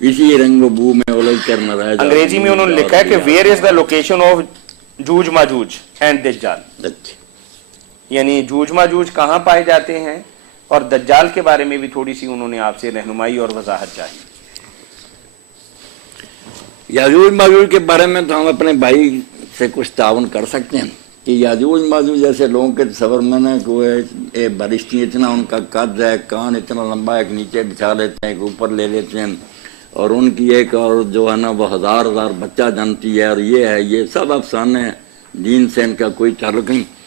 اسی رنگ و بو میں الگ کر نہ انگریزی میں انہوں نے لکھا ہے کہ where is the location of جوج ماجوج اینڈ دجال، یعنی جوج ماجوج کہاں پائے جاتے ہیں، اور دجال کے بارے میں بھی تھوڑی سی انہوں نے آپ سے رہنمائی اور وضاحت چاہی۔ یاجوج ماجوج کے بارے میں تو ہم اپنے بھائی سے کچھ تعاون کر سکتے ہیں کہ یاجوج ماجوج جیسے لوگوں کے تصور میں نا کہ وہ بارشتی اتنا ان کا قد ہے، کان اتنا لمبا ہے کہ نیچے بچھا لیتے ہیں کہ اوپر لے لیتے ہیں، اور ان کی ایک اور جو ہے نا وہ ہزار بچہ جانتی ہے، اور یہ ہے، یہ سب افسانے ہیں، دین سے ان کا کوئی تعلق نہیں۔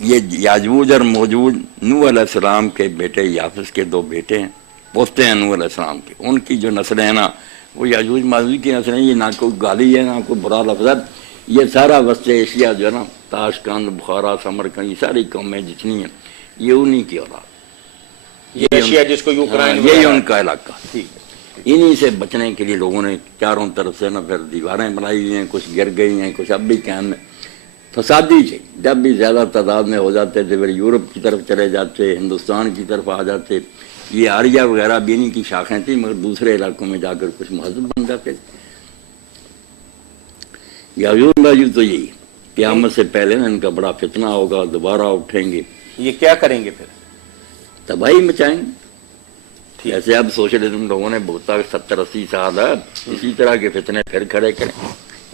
یہ یاجوج اور موجوج نوح علیہ السلام کے بیٹے یافس کے دو بیٹے ہیں، پوتے ہیں نوح علیہ السلام کے، ان کی جو نسلیں ہیں نا وہ یاجوج ماجوج کی نسلیں، یہ نہ کوئی گالی ہے نہ کوئی برا لفظ ہے، یہ سارا وسط ایشیا جو ہے نا، تاشقند، بخارا، سمرقند، یہ ساری قومیں جتنی ہیں یہ انہی کی اولاد، یہ ایشیا جس کو یوکرائن، یہی ان کا علاقہ۔ انہی سے بچنے کے لیے لوگوں نے چاروں طرف سے نا پھر دیواریں بنائی ہوئی ہیں، کچھ گر گئی ہیں، کچھ اب بھی قائم ہے۔ فسادی تھے، جب بھی زیادہ تعداد میں ہو جاتے تھے پھر یورپ کی طرف چلے جاتے، ہندوستان کی طرف آ جاتے، یہ آریہ وغیرہ بھی انہی کی شاخیں تھیں، مگر دوسرے علاقوں میں جا کر کچھ مہذب بن جاتے تھے۔ یاجوج ماجوج تو یہی قیامت سے پہلے نا ان کا بڑا فتنہ ہوگا، دوبارہ اٹھیں گے، یہ کیا کریں گے پھر؟ تباہی مچائیں گے۔ جیسے اب سوشلزم لوگوں نے بہتا 70-80 سال ہے، اسی طرح کے فتنے پھر کھڑے کریں،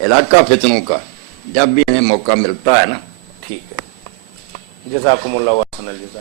علاقہ فتنوں کا، جب بھی انہیں موقع ملتا ہے نا۔ ٹھیک ہے، جزاکم اللہ و احسن الجزا۔